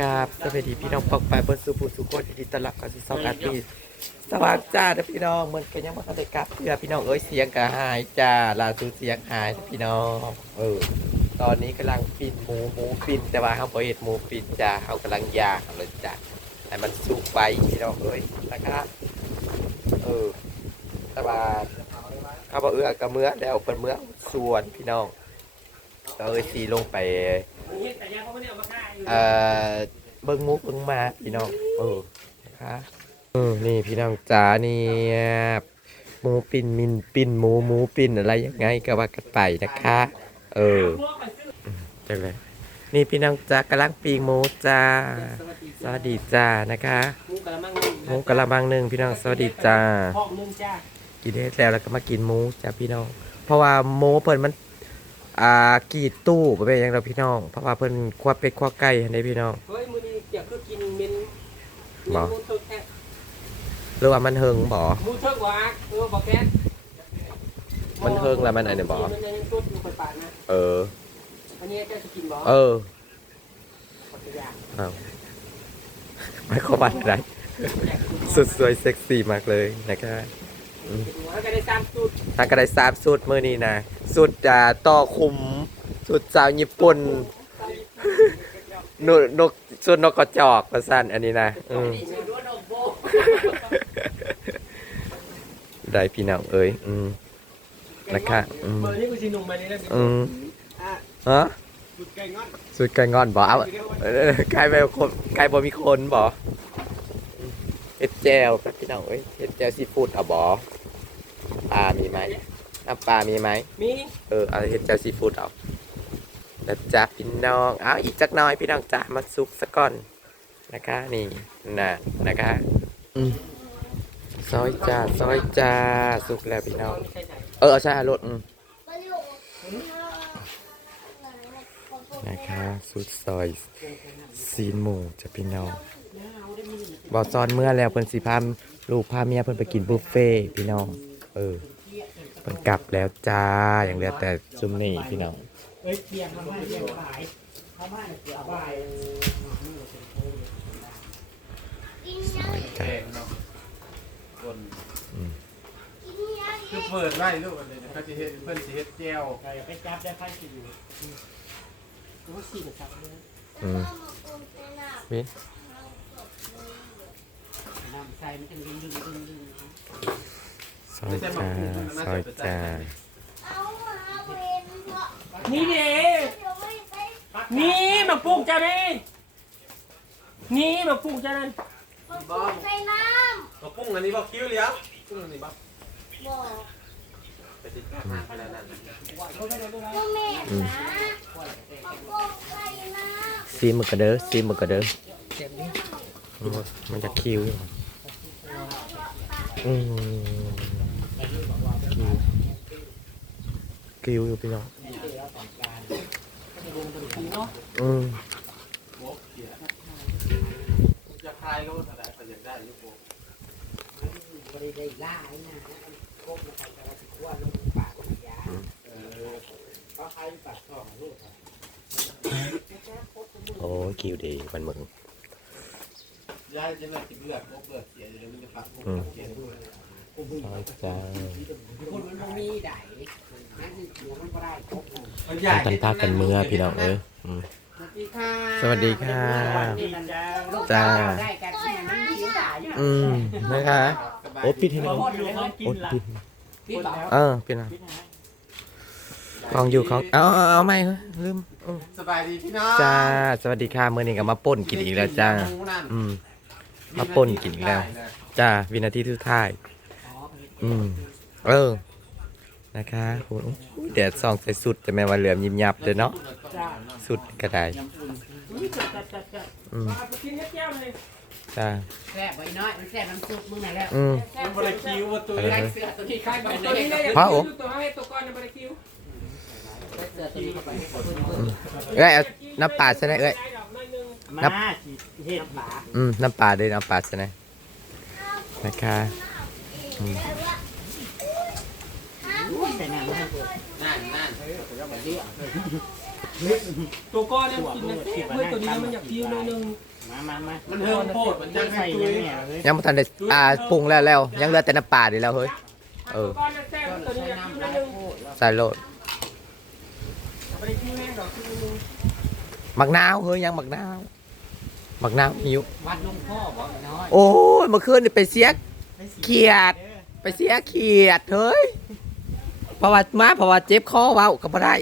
กราบสวัสดีพี่น้องปอกไปบนสุภูสุโคนที่ดีตลับกันสิสองอาทิตย์สวัสดีจ้าเด้อพี่น้องเหมือนกันยังม่ทันได้กลับเพื่อพี่น้องเอ้ยเสียงกะหายจ้าลาสูเสียงหายเด้อพี่น้องเออตอนนี้กำลังปิ้นหมูหมูปิ้นแต่ว่าเขาบ่เห็ดหมูปิ้นจ้าเขากำลังย่างเลยจ้าให้มันสุกไปพี่น้องเอ้ยนะครับเออแต่ว่าเขาบอกเอื้อกระเมื่อแล้วเป็นเมื่อส่วนพี่น้องเอ้ยสีลงไปเอ่ อเบิ้งมุกเบิ้งมาพี่น้องเออนะคะเออนี่พี่น้องจ๋าเนี่ยหมูปิ่นมินปิ่นหมูหมูปิ่นอะไรยังไงก็ว่ากันไปนะคะ เออจังเลยนี่พี่น้องจ๋ากำลังปีงหมูจ้าสวัสดีจ้านะคะหมูกะละมังหนึ่งหมูกะละมังหนึ่งพี่น้องสวัสดีจ้าห้องหนึงจ้ากินได้แล้วแล้วก็มากินหมูจ้าพี่น้อง เพราะว่าหมูเพิ่นมัน อ่ากรีดตู้บ่เป็นหยังเราพี่น้อง เพราะว่าเพิ่นควบเป็ดควบไก่ให้ได้พี่น้อง เฮ้ยมื้อนี้เดี๋ยวคือกินเมนบ่หมูเทิกแท้หรือว่ามันเฮิงบ่ หมูเทิกว่าเออบ่แก๊สมันเฮิงแล้วมันอันนี้บ่ มันยังตุ๊ดอยู่ไปปานนะเออ อันนี้เจะสิกินบ่เออขอตัวอย่างเอาไม่เข้าบ้านอะไรสุดสวยเซ็กซี่มากเลยนะคะ แล้วก็ได้ตามสูตรทางกระไดสามสุดมือนี้นะสุดอ่าต่อคุมสุดสาวญี่ปุ่นนกนกสุดนกกระจอกประสันอันนี้นะอืมได้พี่น้องเอ้ยอืมนะคะอืมเบอร์นี้กูสิหนุ่มมานี่แล้วอืมอะฮะสุดไก่งอนสุดไก่งอนบ่เอาเออไก่แบบคนไก่บ่มีคนบ่ เฮ็ดแจวครับพี่น้องเอ้ยเฮ็ดแจวซีฟู้ดเอาบ่ปลามีไหมน้ำปลามีไหมมีเออเอาเฮ็ดแจวซีฟู้ดเอาแล้วจ้าพี่น้องเอาอีกจักหน่อยพี่น้องจ้ามาซุกซะก่อนนะคะ นี่น่ะนะคะอืมซอยจ้าซอยจ้าสุกแล้วพี่น้องใช่ไหมเออเอาใช่รถอืมนะคะสุดซอยซีนหมูจะพี่น้อง บอกซอนเมื่อแล้วเพิ่นสิพาลูกพาเมียเพิ่นไปกินบุฟเฟ่ต์พี่น้องเออเพิ่นกลับแล้วจ้าอย่างเหลือแต่ซุมนี่พี่น้องเอ้ยเตรียมทำให้เตรียมขายทำให้เสียบายซอยจ้าคือเปิดไว้ลูกอันนี้เขาจะเฮ็ดเพิ่นสิเฮ็ดแก้วไปจับได้ไฟสิอยู่กูว่าสี่นะครับเนี่ยอืมวิ น้ำใส่มันจะดึงดึงดึงดึงซอยจ้าซอยจ้านี่เด้นี่มาปลูกจ้านี่นี่มาปลูกจ้านั่นใส่น้มาปุ้งอันนี้บ่คิ้วเลี้ยวปุ้งอันนี้บ่บอกไปติดข้างไปแล้วนั่นก็แม่นะมาโกใส่น้ซีมึกกระเด้อซีมึกกระเด้อมมันจะคิวอยู่ อืมคิวคิวอยู่พี่น้องอืมจะคลายโลดอะไรก็อยากได้ลูกโป่งบริได้ล่าไอ้น่ะโคกมาใส่กระติกว่าลงปากยาเออก็ใครปากท้องลูกโอ้ยคิวดีมันมึง ยายจะเลิกกินเลือดโรคเลือดเสียเดี๋ยวมันจะปักโรคเสียด้วยซอยจ้าคนมันบ่มีได้นั่นคือหัวมันบ่ได้ครบมันกันพากันเมื่อพี่น้องเอ้ยอืมสวัสดีค่ะสวัสดีค่ะลูกจ้า ได้กันที่มันหิวได้อยู่อืม นะคะ โอ้ปิดให้หน่อยโคตรอยู่เขากินโอ้ละปิดพี่บอกเออปิดนะของอยู่ของเอาเอาเอาไม่เฮ้ยลืมอืมสบายดีพี่น้องจ้า สวัสดีค่ะมื่อนี้ก็มาป่นกินอีกแล้วจ้า อืม มาป่นกินอีกแล้วจ้าวินาทีทุดท้าย อืม เออ นะคะโอ้โหแดดส่องใส่สุดจะแม่นว่าเหลือมยิมยับเลยเนาะจ้าสุดก็ได้นี่จัดจัดจัดจัดอืมเอาไปกินแก้วเลยจ้าแซ่บไว้น้อยมันแซ่บน้ำซุปมึงไหนแล้วอืมมันบริคิวว่าตัวเออไล่เสือตัวนี้ใครบอกตัตัววนี้นี้ได้ได้พระโอ้ตัวให้ตัวก้อนในบริคิวเสือตัวนี้เข้าไปเอ้ยเอาน้ำปลาใช่ไหมเอ้ย มาสิเห็ดหมาอืมน้ำปลาด้วยน้ำปลาใช่ไหมนะคะอืมใส่น้ำให้นั่นนั่นตัวก้อนเนี่ยกินนะเพื่อตัวนี้มันอยากคิ้วนิดนึงมามามามันเฮิร์มโพดมันจะให้ใส่ตุยังยไงเฮ้ยยังไม่ทันได้อ่าปรุงแล้วแล้วยังเหลือแต่น้ำปลาดีแล้วเฮ้ยเออก้อนแซ่บตัวนี้ใส่อยากคิ้วน้ำนิลาดยนึงโคตรแล้วใส่โลดไม่ได้คิ้วแห้งดอกคิ้วนิดนึงมักนาวเฮ้ยยังมักนาว มักนาวหิววัดลุงพ่อบอกน้อยโอ้ยเมื่อคืนนี่ไปเสียเขียด ไปเสียเขียดเฮ้ยเพราะว่ามาเพราะว่าเจ็บคอเว้าก็บ่ได้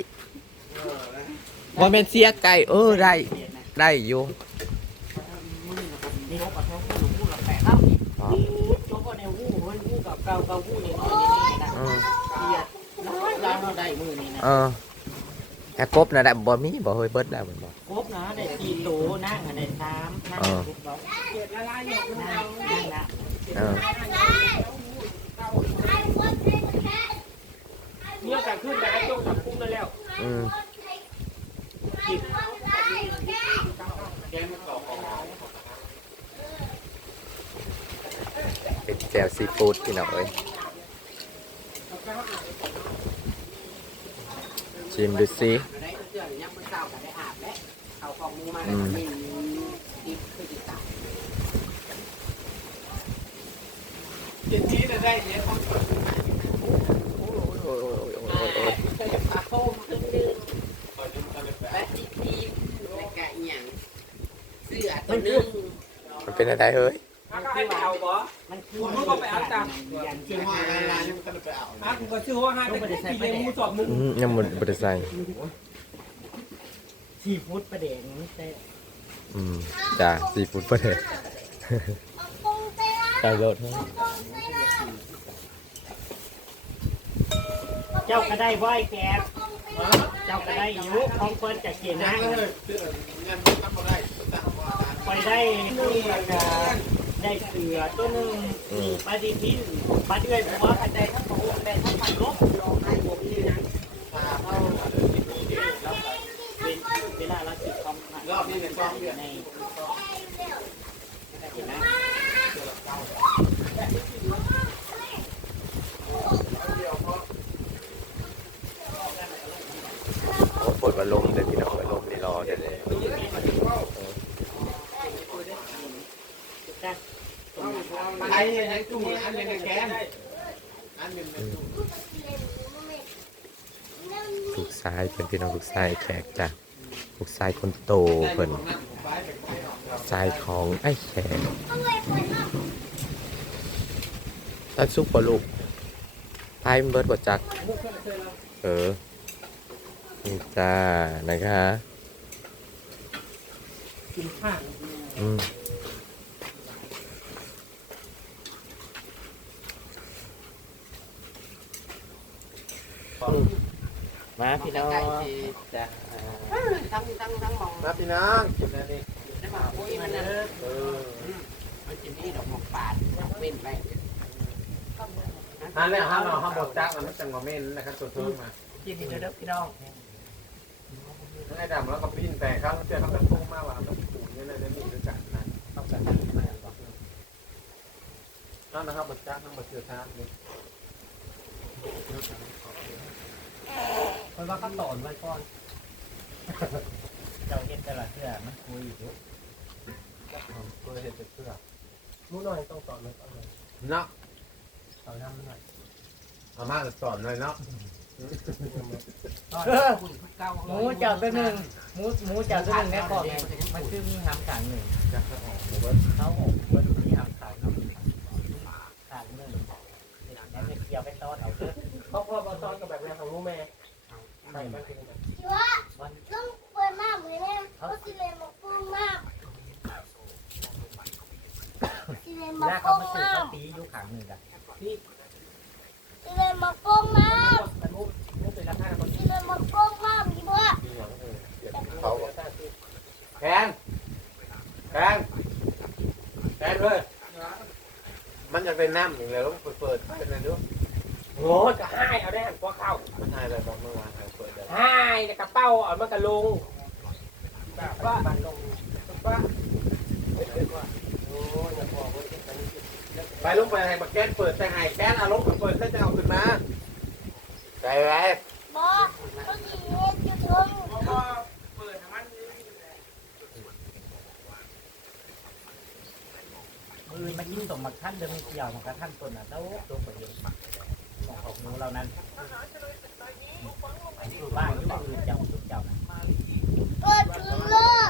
บ่แม่นเสียไก่เออได้ได้อยู่นี่เขาขอ แปดเล่านี่เขาก็ในวู้เฮ้ยวู้กับเก่าเก่าวู้นี่น้อยนี่นะอืมเกียดน้อยร้านเราได้มือนี่นะเออแต่กบน่ะได้บ่มีบ่เฮ้ยเบิดได้บ่บ่ครบนะได้สี่โตนั่งได้สามนั่งทุกดอกเกล็ดละลายหยกมันนั่งนั่งนะเออเนี่ยแต่ขึ้นแต่ไอ้โจ๊กจับกุ้งได้แล้วอืมแกมันกรอบของเป็นแจ่วซีฟู้ดพี่น้องเอ้ย ชิมดูสิได้เสื้อยังมันเก่าแต่ได้อาบแล้วเอาของมูมาแล้วไม่มีดิบคือดิบตายเจ็ดทีได้เนี่ยเขาโอ้ยโอ้ยโอ้ยโอ้ยโอ้ยปลาโค้งครึ่งนึงเปิดดูกันเลยแปะและดิบดิบและกะเอียงเสื้อตัวนึงมันเป็นอะไรเฮ้ย อาก็ให้ไปเอาบ่ มันคือผมรู้ว่าไปเอาตังค์ยันเชื่เชื่ออว่าว่าลาลายยๆนี่มันก็เลยไปเอาอาผมก็ชื่อว่าให้แต่กินเลยมูสอบมึงอืมยังหมดบริใส่ซีฟู้ดประเด็นนี่แต่อืมจ้าซีฟู้ดประเทศใส่รถให้เจ้าก็ได้ไหวแกเจ้าก็ได้ยุของเปิ้นจะเกียนยันะงเลยเชื่อเงินตั้งมาได้ตั้งมาได้ไปได้นึ่งแล้วก็ ได้เสือตัวนึงนี่ปลาดิพินปลาเดือยหัวกระไดทั้งหมดแต่ทั้งพันลบลองให้ผมนี่นะเวลาเราติดคอมรอบนี้ในซองเดือนในเห็นไหมโอ้ปวดว่าลมเลยพี่น้องว่าลมนี่รอเดี๋ยวเลย ไอ้ยังจุ่มอันยังแกนอันยังจุ่มลูกซ้ายเป็นพี่น้องลูกซ้ายแขกจ้ะลูกซ้ายคนโตเพิ่นซ้ายของไอ้แขกตัดซุปบ่ลูกพายมันเบิดบ่จัก เออนี่จ้านะคะกินข้าวอืม มาพี่น้องจ้าทั้งทั้งทั้งมองมาพี่น้องกินอันนี้แล้วมาโอ้ยมันนะเออมันจะนี่ดอกหมอกปาดเป็นไปฮันแล้วฮันเอาฮันบดจักมันจังหวะเม่นนะครับตัวเพิ่มมากินดีเด้อพี่น้องไอ้ดำแล้วก็ปิ้นแต่เขาเจอเขาเป็นพุ่งมากว่าแบบปูนี่เลยได้มีด้วยกันนะต้องจัดนั่นนะครับบดจักนั่นบดเชือทางนี่ เพราะว่าเขาตอนไว้ก่อน เจ้าเฮ็ดแต่ละเสื้อมันคุยอยู่เพื่อเห็ดเสื้อมูหน่อยต้องต่อเลยเอาเลยเนาะเอาน้ำหน่อยอาม่าจะสอนหน่อยเนาะหมูเจ้าตัวหนึ่งหมูหมูเจ้าตัวหนึ่งแม่บอกมันคือมีหามขางหนึ่งจักจะออกหรือว่าเขาหกมันมีหามขางเนาะขางหนึ่งแล้วไม่เกี่ยวไปต้อนเอาเด้อ เขาพ่อมาซ้อนกับแบบนี้ของลูกแม่ใส่มาถึงต้องเปิดมากเลยเนี่ยเขาสิเลมาปุ้งมากสิเลมาแล้วเขาปุ้งมาซื้อมากข้าวตีอยู่ขางหนึ่งอะสิเลมาปุ้งมากแต่ลูกลูกเป็นราคาคนสิเลมาปุ้งมากพี่บัวเขาแคนแคนแคนเลยมันจะเป็นน้ำอย่างไรล้วเปิดไปเลยดู โอ้ยก็ให้เอาได้หันตัวเข้ามันหายแบบเมื่อวานหายบเปเดได้ให้แล้วกระเป๋าเอามากระลงแบบว่าบันลงว่าไปลงไปให้มาแก้นเปิดแต่หายแก้นอารมณ์เปิดแล้วจะเอาขึ้นมาใส่ไว้บอเมื่อกี้เห็นจุดทุ่งมือมันยิ่งตรงมาท่านเดิมเกี่ยวมาท่านต้นอะแล้วตัวไปเยอะมาก ของหนูเรานั้นบ้านที่อื่นเจ้าทุกเจ้านะกดคืนเลย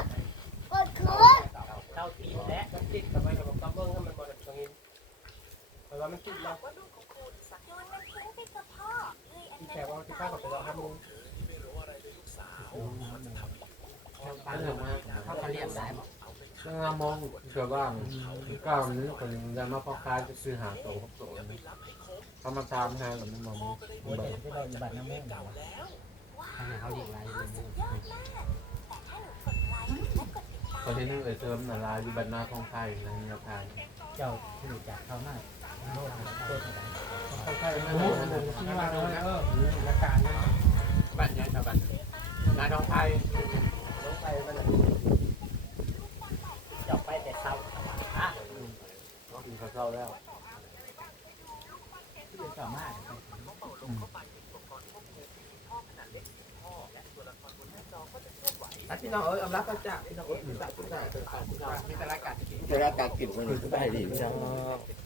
กดคืนเจ้าตีและมันติดกับไปกับกำเบิ้งให้มันบริสุทธิ์นี้เพราะว่ามันติดแล้วที่แขกว่าที่ข้ากับไปเราห้าโมงปลาเรื่องมากเขาเขาเรียกได้บอกถ้างามองเชื่อบ้างก้าวนี้คนจะมาพ่อค้าจะซื้อหาตัวพวกตัวนี้ เขามาตามงานกับมันมองโอ้ยเดี๋ยวที่เราอยู่บ้านน้ำแม่งเดาเขาเรียกอะไรเลยตอนที่นึกเออเติมนาลาอยู่บรรณาของไทยในราคาเจ้าที่รู้จักเขามากโลกโลกอะไรของไทยไม่โอ้ได้โหที่ว่าเราเออราการนะบ้านยังชาวบ้านนาทองไทย ต้องไปมันเจ้าไปแต่เช้าอะ เขากินข้าวเช้าแล้ว ที่เป็นเจ้ามาก พี่น้องเอ้ยอำลาพระเจ้าพี่น้องเอ้ยจับผู้ชายเจอสาวผู้ชายมีแต่ละกันเจอการกินมันก็ได้ดีพี่น้องทันมา